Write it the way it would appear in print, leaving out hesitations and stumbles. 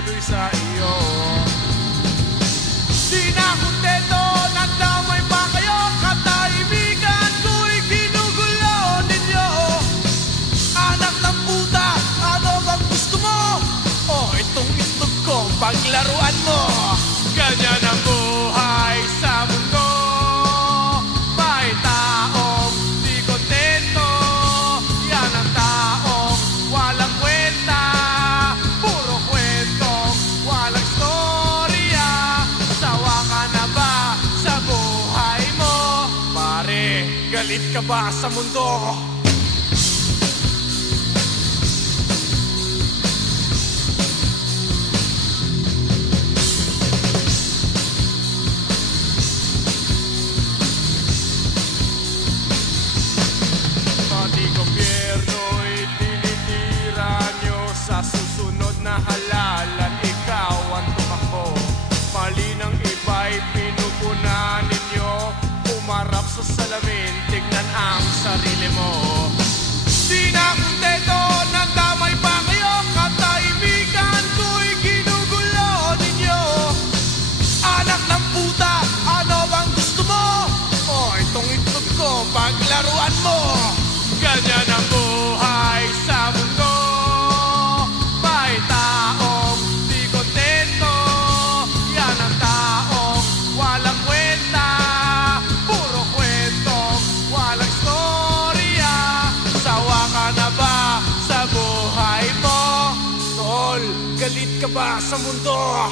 tumadoy sa iyo. Di na kontento, nagdamay pa kayo, katahimikan ko'y ginugulo ninyo. Anak ng puta, ano bang gusto mo? O itong itlog ko, paglaruan mo. Ganyan ang buhay sa mundo, may taong di kontento. Yan ang taong walang kwenta, puro kwentong walang storya. Sawa ka na ba sa buhay mo? Pare, galit ka ba sa mundo? Pati gobyerno'y tinitira nyo, sa susunod na halalan ikaw ang tumakbo. Mali ng iba'y pinupunan ninyo, umarap sa salamin, tignan ang sarili mo. Di na kontento, nagdamay pa kayo, katahimikan ko'y ginugulo ninyo. Anak ng puta, ano bang gusto mo? O itong itlog ko, paglaruan mo. Ganyan ang buhay sa mundo, may taong di kontento. Yan ang taong walang kwenta, puro kwentong walang storya. Sawa ka na ba sa buhay mo? Tol, galit ka ba sa mundo?